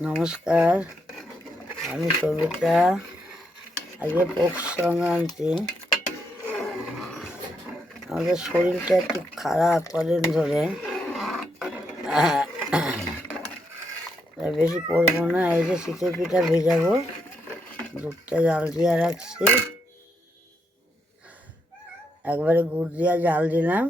নমস্কার, আমি সবিতা। আজকে পৌষ সংক্রান্তি। আমাদের শরীরটা একটু খারাপ কদিন ধরে, বেশি করবো না। এই যে শীতের পিঠা ভেজাবো, দুধটা জাল দিয়ে রাখছি, একবারে গুড় দিয়ে জাল দিলাম।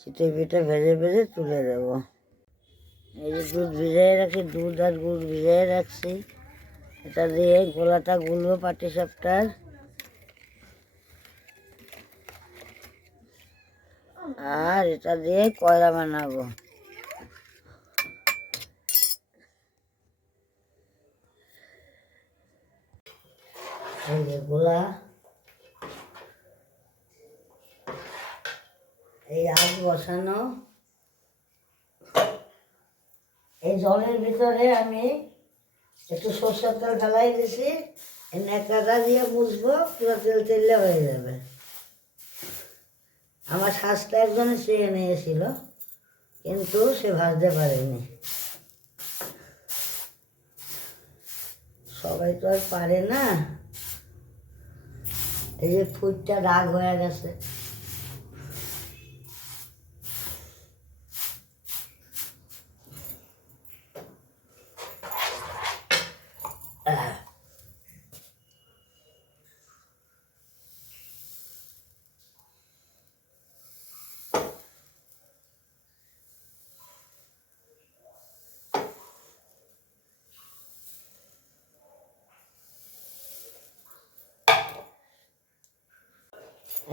শীতের পিঠা ভেজে ভেজে তুলে দেবো। এই যে দুধ ভিজিয়ে রাখছি, দুধ আর গুড় ভিজিয়ে রাখছি। এটা দিয়ে গোলাটা গুলবো পাটিসাপটার, আর এটা দিয়ে কয়লা বানাবো। এই যে গোলা, এই আগ বসানো। এই জলের ভিতরে আমি একটু সরষের তেল ঢালাই দিছি, এই ন্যাকড়াটা দিয়ে মুছবো, পুরো তেল তেলে হয়ে যাবে। আমার শ্বাসটা একজনে চেয়ে নিয়েছিল, কিন্তু সে ভাজতে পারেনি। সবাই তো আর পারে না। এই যে ফুটটা রাগ হয়ে গেছে।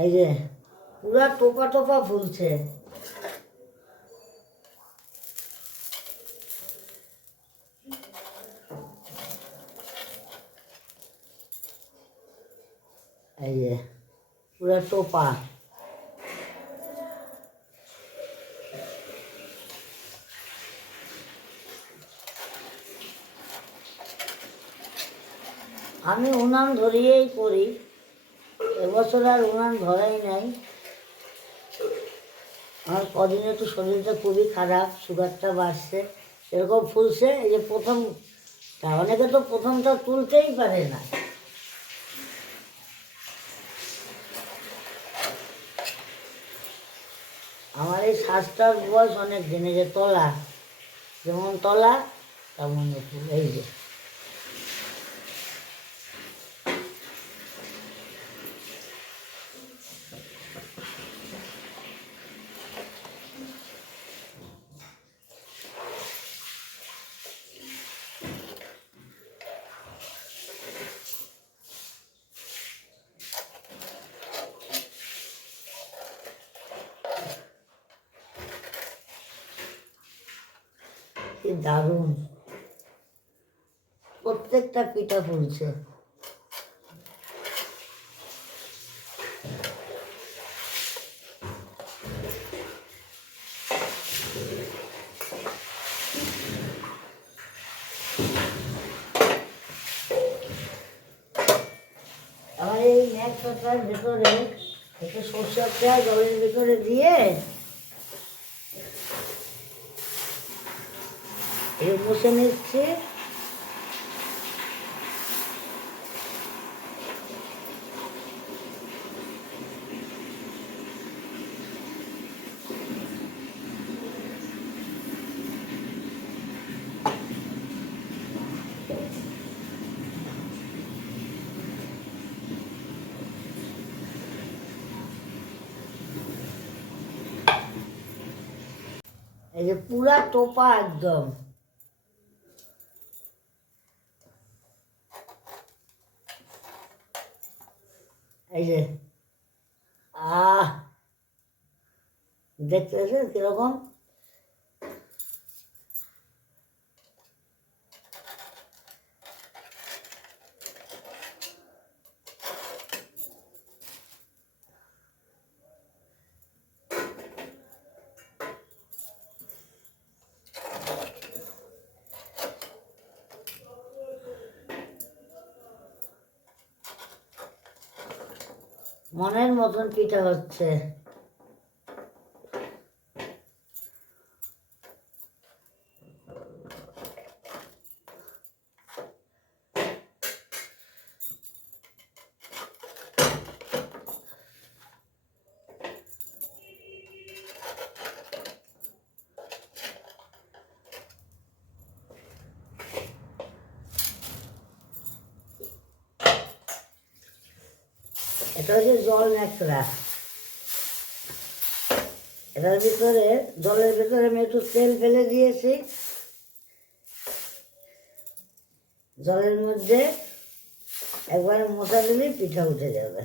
এই যে পুরা টোপা টোপা ফুলছে। এই যে পুরা টোপা। আমি উনান ধরিয়েই করি, এবছর আর উনান ধরাই নাই। আমার কদিন একটু শরীরটা খুবই খারাপ, সুগারটা বাড়ছে, এরকম ফুলছে। এই যে প্রথমটা, অনেকে তো প্রথমটা তুলতেই পারে না। আমার এই শ্বাসটার বয়স অনেক দিনে, যে তলা যেমন তলা তেমন ফুল। এই যে কি দারুণ, প্রত্যেকটা পিঠা ফুলছে। আমার এই ন্যাকড়াটার ভেতরে একটু সরষের তেল জলের ভেতরে দিয়ে এই মুছে নিচ্ছি। এই যে পুরা টোপা একদম। এই যে দেখতে পেয়েছেন কিরকম? মনের মতন পিঠা হচ্ছে। এটা হচ্ছে জল ন্যাকড়া। এটার ভিতরে, জলের ভিতরে আমি একটু তেল ফেলে দিয়েছি। জলের মধ্যে একবারে মশা দিলেই পিঠা উঠে যাবে।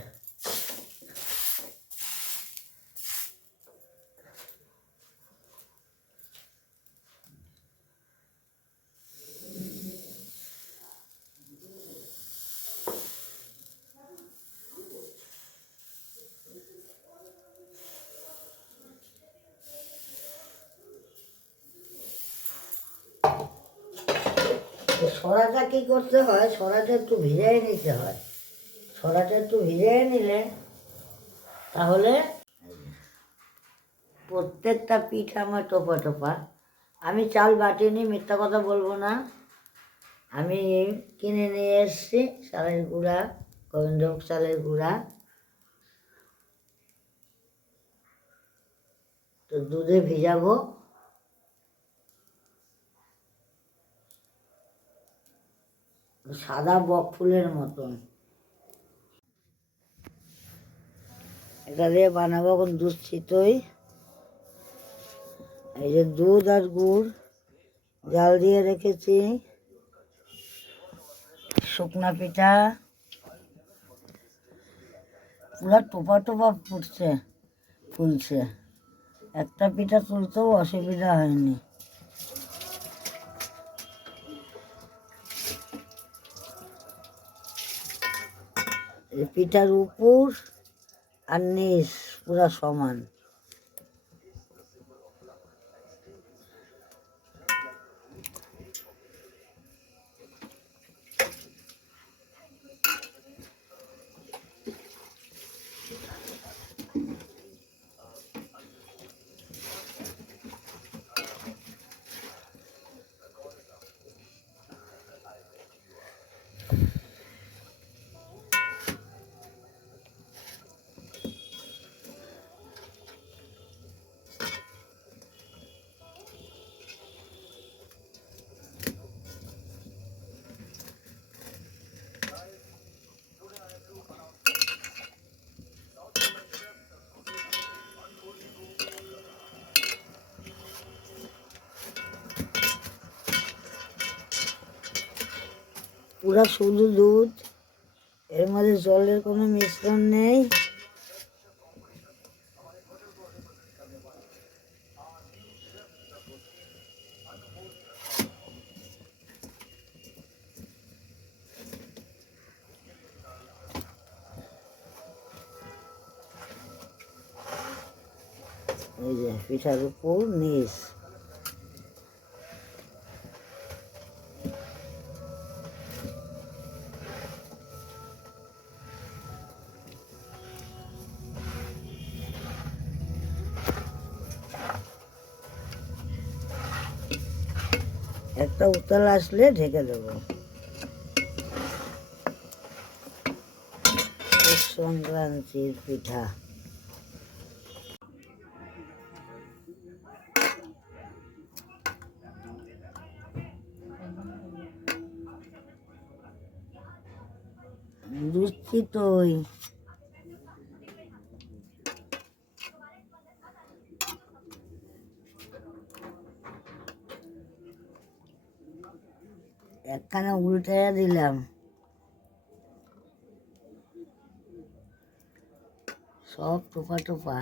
সরাটা কী করতে হয়, সরাটা একটু ভিজিয়ে নিতে হয়। সরাটা একটু ভিজিয়ে নিলে তাহলে প্রত্যেকটা পিঠা আমার টোপা টোপা। আমি চাল বাটিনি, মিথ্যা কথা বলবো না। আমি কিনে নিয়ে এসেছি চালের গুঁড়া, গোবিন্দভোগ চালের গুঁড়া। তো দুধে ভিজাবো, সাদা বক ফুলের মতন। এটা দিয়ে বানাবো এখন দুধ চিতই। এই যে দুধ আর গুড় জাল দিয়ে রেখেছি। শুকনা পিঠা পুরো টোপা টোপা ফুলছে। একটা পিঠা তুলতেও অসুবিধা হয়নি। এই পিঠার উপর আর নিচ পুরা সমান। পুরা শুধু দুধ, এর মধ্যে জলের কোনো মিশ্রণ নেই। এই যে পিঠার উপর নিচ। একটা উতাল আসলে ঢেকে দেবো। সংক্রান্তির পিঠা। দুধ চিতই। একখানা উল্টাইয়া দিলাম, সব টোপা টোপা।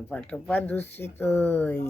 টোপা টোপা দুধ চিতই